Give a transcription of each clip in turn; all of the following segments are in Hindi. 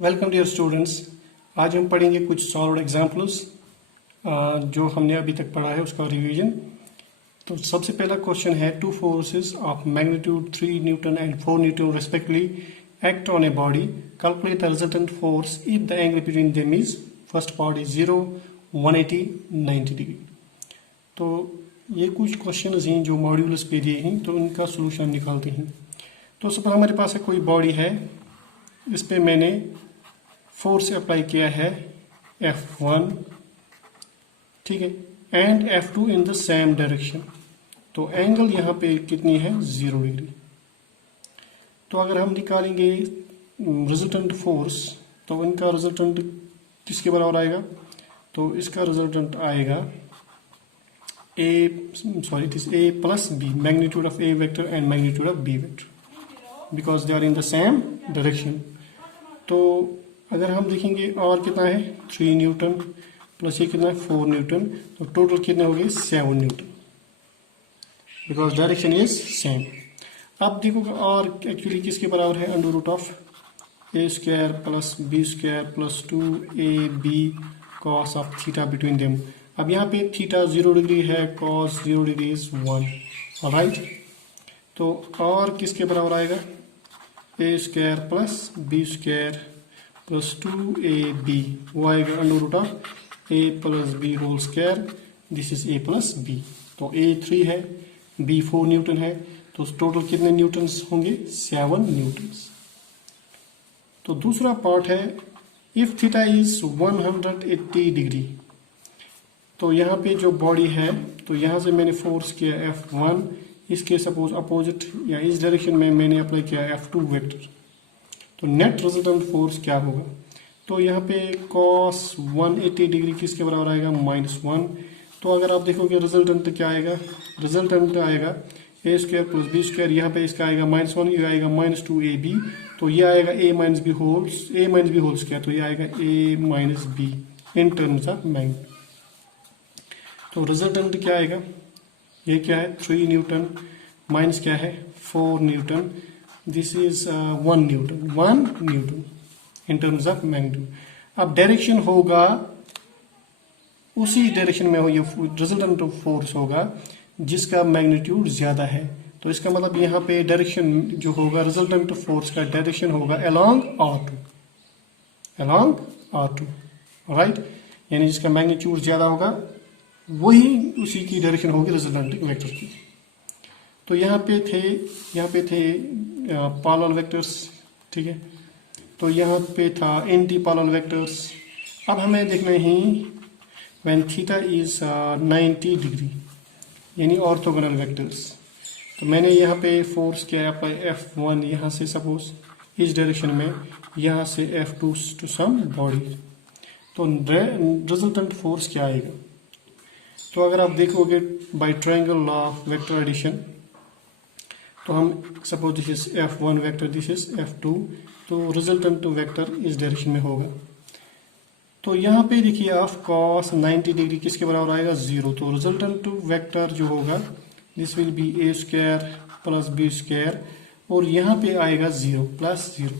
Welcome dear students. आज हम पढ़ेंगे कुछ सॉल्व्ड एग्जाम्पल्स जो हमने अभी तक पढ़ा है उसका रिवीजन। तो सबसे पहला क्वेश्चन है two forces of magnitude 3 Newton and 4 Newton respectively act on a body. Calculate the resultant force if the angle between them is first part is 0, 180, 90 degree. तो ये कुछ क्वेश्चन हैं जो मॉड्यूल्स पे दिए हैं, तो उनका सोल्यूशन निकालते हैं। तो सपोज हमारे पास है कोई बॉडी है, इस पे मैंने फोर्स अप्लाई किया है F1, ठीक है, and F2 in the same direction. तो एंगल यहाँ पे कितनी है 0 डिग्री। तो अगर हम निकालेंगे रिजल्टेंट फोर्स, तो इनका रिजल्टेंट किसके बराबर आएगा? तो इसका रिजल्टेंट आएगा A plus B, magnitude of A vector and magnitude of B vector, because they are in the same direction। तो अगर हम देखेंगे R कितना है 3 न्यूटन प्लस ये कितना है 4 न्यूटन, तो टोटल कितने हो गए 7 newton, because direction is same. अब देखो R एक्चुअली किसके बराबर है? Under root of A square plus B square plus 2AB cos of theta between them. अब यहाँ पे थीटा 0 डिग्री है, कॉस 0 डिग्री इज 1, राइट। तो R किसके बराबर आएगा? A square plus B square plus 2AB, वो आएगा under root of A plus B whole square, this is A plus B। तो A 3 है, B 4 न्यूटन है, तो टोटल कितने न्यूटन्स होंगे? 7 न्यूटन्स। तो दूसरा पार्ट है इफ थीटा इज 180 डिग्री। तो यहाँ पे जो बॉडी है, तो यहाँ से मैंने फोर्स किया F1, इसके सपोज अपोजिट या इस डायरेक्शन में मैंने अप्लाई किया F2 वेक्टर। तो नेट रिजल्टेंट फोर्स क्या होगा? तो यहाँ पे cos 180 डिग्री किसके बराबर आएगा? -1। तो अगर आप देखोगे रिजल्टेंट क्या आएगा? रिजल्टेंट आएगा A square plus B square, यहाँ पे इसका आएगा -1, ये आएगा -2AB, तो ये आएगा A minus B whole square, तो ये आएगा A minus B in terms of magnitude. तो रिजल्टेंट क्या आएगा? ये क्या है 3 न्यूटन माइनस क्या है 4 Newton, this is 1 Newton in terms of magnitude. अब डायरेक्शन होगा उसी डायरेक्शन में हो, ये रिजल्टेंट फोर्स होगा जिसका मैग्नीट्यूड ज्यादा है। तो इसका मतलब यहाँ पे डायरेक्शन जो होगा रिजल्टेंट फोर्स का डायरेक्शन होगा अलोंग R2, राइट। यानी जिसका मैग्नीट्यूड ज्यादा होगा वही उसी की डायरेक्शन होगी रिजल्टेंट वेक्टर की। तो यहाँ पे थे पैरेलल वेक्टर्स, ठीक है। तो यहाँ पे था एंटी पैरेलल वेक्टर्स। अब हमें देखना है व्हेन थीटा इज 90 डिग्री, यानी ऑर्थोगोनल वेक्टर्स। तो मैंने यहाँ पे फोर्स किया अप्लाई F1 यहाँ से सपोज इस डायरेक्शन में, यहाँ से F2 टू सम बॉडी। तो रिजल्टेंट फोर्स क्या आएगा? तो अगर आप देखोगे by triangle law of vector addition, तो हम suppose this is F1 vector, this is F2, तो रिजल्टेंट वेक्टर इस डायरेक्शन में होगा। तो यहाँ पे देखिए आप cos 90 डिग्री किसके बराबर आएगा 0। तो रिजल्टेंट वेक्टर जो होगा this will be A square plus B square, और यहाँ पे आएगा 0 प्लस 0।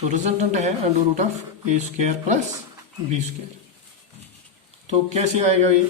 तो रिजल्टेंट है under root of A square plus B square. तो कैसे आएगा ये?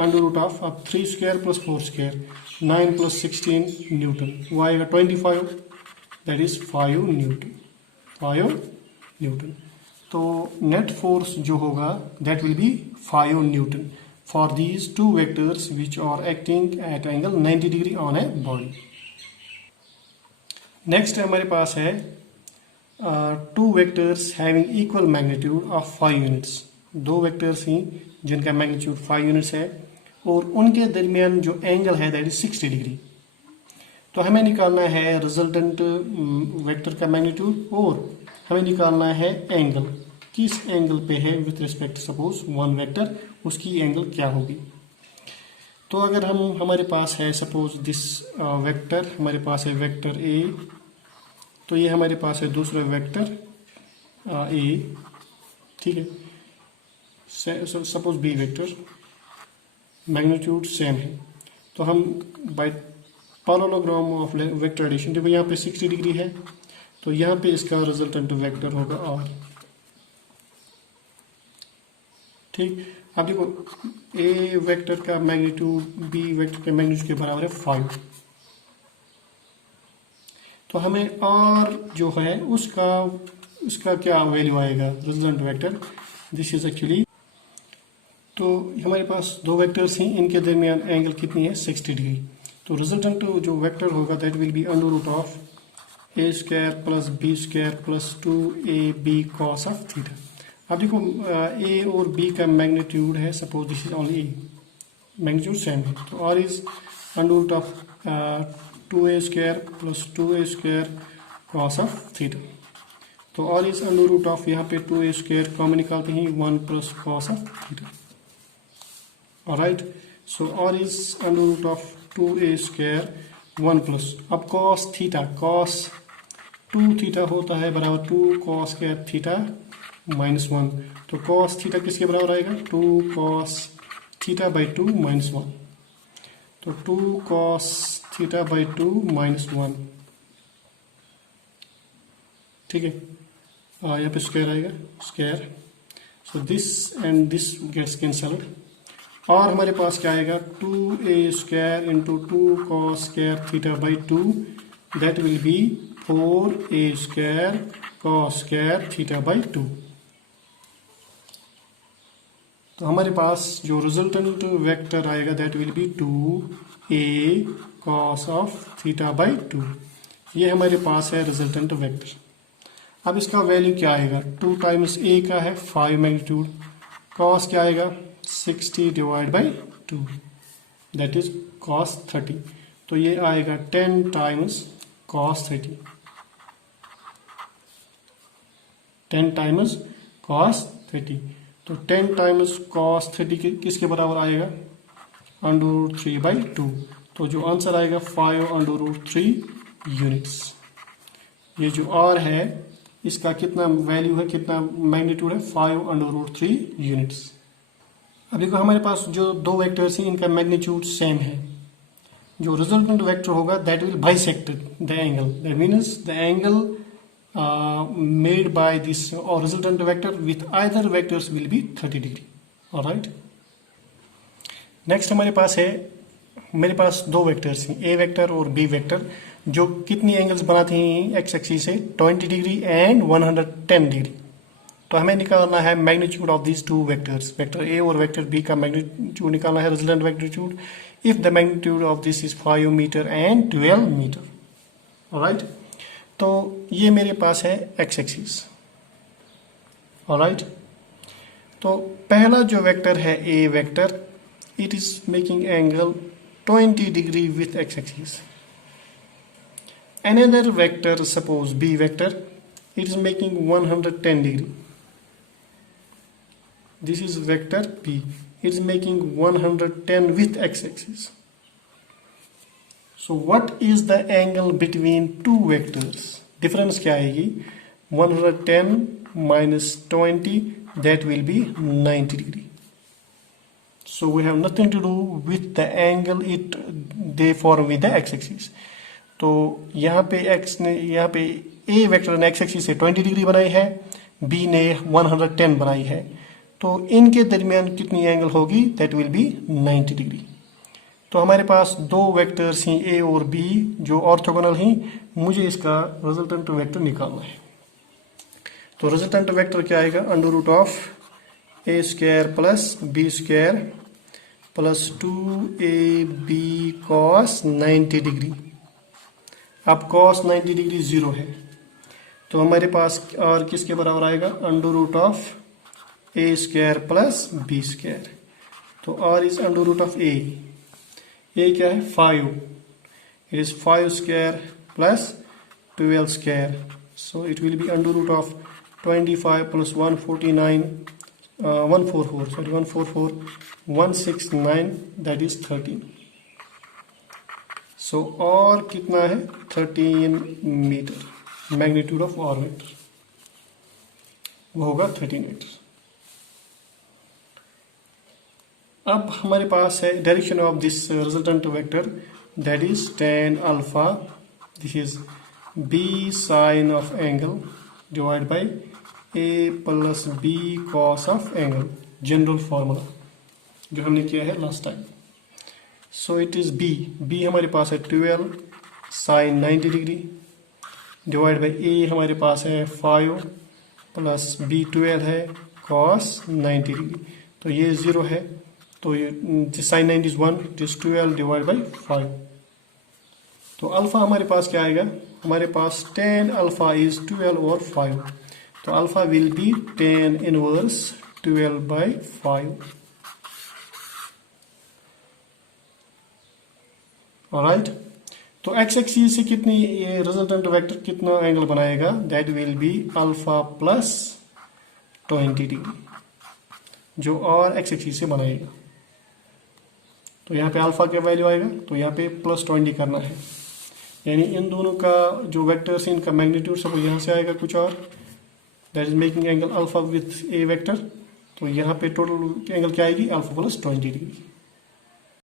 अंडर रूट ऑफ अब 3 square plus 4 square, 9 plus 16 newton, वो आएगा 25, दैट इज 5 न्यूटन। तो नेट फोर्स जो होगा that will be 5 newton for these two vectors which are acting at angle 90 degree on a body. Next हमारे पास है two vectors having equal magnitude of 5 units. दो वेक्टर्स ही जिनका मैग्नीट्यूड 5 यूनिट्स है और उनके दरमियान जो एंगल है दैट इज 60 डिग्री। तो हमें निकालना है रिजल्टेंट वेक्टर का मैग्नीट्यूड और हमें निकालना है एंगल, किस एंगल पे है with respect suppose one vector, उसकी एंगल क्या होगी। तो अगर हमारे पास है सपोज दिस वेक्टर, हमारे पास है वेक्टर A, तो ये हमारे पास है दूसरा वेक्टर A, ठीक है। Suppose B vector, magnitude same है, तो हम by parallelogram of vector addition, देखो यहाँ पे 60 डिग्री है, तो यहाँ पे इसका रिजल्टेंट वेक्टर होगा R। ठीक, अब देखो ए वेक्टर का मैग्नीट्यूड बी वेक्टर के मैग्नीट्यूड के बराबर है 5। तो हमें आर जो है उसका क्या वैल्यू आएगा, resultant vector, this is actually, तो हमारे पास दो वेक्टर्स हैं, इनके दरमियान एंगल कितनी है 60 डिग्री। तो रिजल्टेंट जो वेक्टर होगा that will be under root of A square plus B square plus 2ab cos of theta. अब देखो ए और बी का मैग्नीट्यूड है, suppose this is only A, magnitude same है, तो R is under root of 2a square plus 2a square cos of theta. तो R is under root of, यहाँ पे 2a स्क्वायर कॉमन निकालते हैं 1 plus cos of theta. Alright, so r is under root of 2a square 1 plus, अब cos थीटा, cos 2 थीटा होता है बराबर 2 cos स्क्वायर थीटा माइनस 1, तो cos थीटा किसके बराबर आएगा 2 cos थीटा बाई 2 माइनस 1, तो 2 cos थीटा बाई 2 माइनस 1, ठीक है, यहाँ पे स्क्वायर आएगा square, so this and this gets cancelled, और हमारे पास क्या आएगा 2a square into 2 cos square theta by 2, that will be 4a square cos square theta by 2। तो हमारे पास जो रिजल्टेंट वेक्टर आएगा that will be 2a cos of theta by 2, ये हमारे पास है रिजल्टेंट वेक्टर। अब इसका वैल्यू क्या आएगा, 2 टाइम्स a का है 5 मैग्नीट्यूड, cos क्या आएगा 60 divide by 2, that is cos 30, तो ये आएगा 10 टाइम्स cos 30, 10 टाइम्स cos 30, तो 10 टाइम्स cos 30 किसके बराबर आएगा अंडर रूट 3 बाई 2, तो जो आंसर आएगा 5 अंडर रूट 3 यूनिट्स। ये जो r है इसका कितना वैल्यू है, कितना मैग्नीट्यूड है 5 अंडर रूट 3 यूनिट्स। अब देखो हमारे पास जो दो वेक्टर्स हैं इनका मैग्नीट्यूड सेम है, जो रिजल्टेंट वेक्टर होगा that will bisect the angle, that means the angle made by this और resultant vector with either vectors will be 30 degree. Alright, next हमारे पास है, मेरे पास दो वेक्टर्स हैं ए वेक्टर और बी वेक्टर, जो कितनी एंगल्स बनाते हैं एक्स एक्सिस से 20 डिग्री एंड 110 डिग्री। तो हमें निकालना है magnitude of these two vectors, vector A और वेक्टर बी का मैग्नीट्यूड निकालना है, resultant magnitude, if the magnitude of this is 5 metre and 12 metre. Alright, तो ये मेरे पास है एक्स एक्सिस। ऑलराइट, तो पहला जो वेक्टर है A vector, it is making angle 20 degree with X axis. Another vector, suppose b vector, it is making 110 degree. This is vector b, it is making 110 with x-axis. So what is the angle between two vectors? Difference क्या आएगी 110 minus 20, that will be 90 degree. So we have nothing to do with the angle they form with the x-axis. तो यहाँ पे यहाँ पे ए वेक्टर ने एक्स एक्सिस से 20 डिग्री बनाई है, बी ने 110 बनाई है, तो इनके दरमियान कितनी एंगल होगी दैट विल बी 90 डिग्री। तो हमारे पास दो वेक्टर्स हैं ए और बी जो ऑर्थोगोनल हैं, मुझे इसका रिजल्टेंट वेक्टर निकालना है। तो रिजल्टेंट वेक्टर क्या आएगा under root of A square plus B square plus 2ab cos 90 degree. अब cos 90 डिग्री 0 है, तो हमारे पास और किसके बराबर आएगा under root of A square plus B square, तो r is under root of a क्या है 5, it is 5 square plus 12 square, so it will be under root of 25 plus 144 169, that is 13। सो और कितना है 13 मीटर, मैग्नीट्यूड ऑफ और वेक्टर वो होगा 13 मीटर। अब हमारे पास है direction of this resultant vector, that is tan alpha, this is b sine of angle divide by a plus b cos of angle, general formula जो हमने किया है last time. So it is B हमारे पास है 12 sine 90 degree divide by A हमारे पास है 5 प्लस बी 12 है कॉस 90 डिग्री. तो ये 0 है तो ये sine 90 is 1, it is 12 divide by 5. तो अल्फा हमारे पास क्या आएगा, हमारे पास tan अल्फा इज 12 और 5. तो alpha will be tan inverse 12 by 5. Alright. तो एक्स एक्सिस से कितनी ये रिजल्टेंट वेक्टर कितना एंगल बनाएगा, that will be alpha plus 20 degree जो और एक्स एक्सिस से बनाएगा. तो यहाँ पे अल्फा का वैल्यू आएगा तो यहाँ पे प्लस 20 करना है, यानी इन दोनों का जो वेक्टर्स है इनका मैग्नीट्यूड सब यहाँ से आएगा कुछ और, that is making angle alpha with A vector. तो यहाँ पे टोटल एंगल क्या आएगी, अल्फा प्लस 20 डिग्री.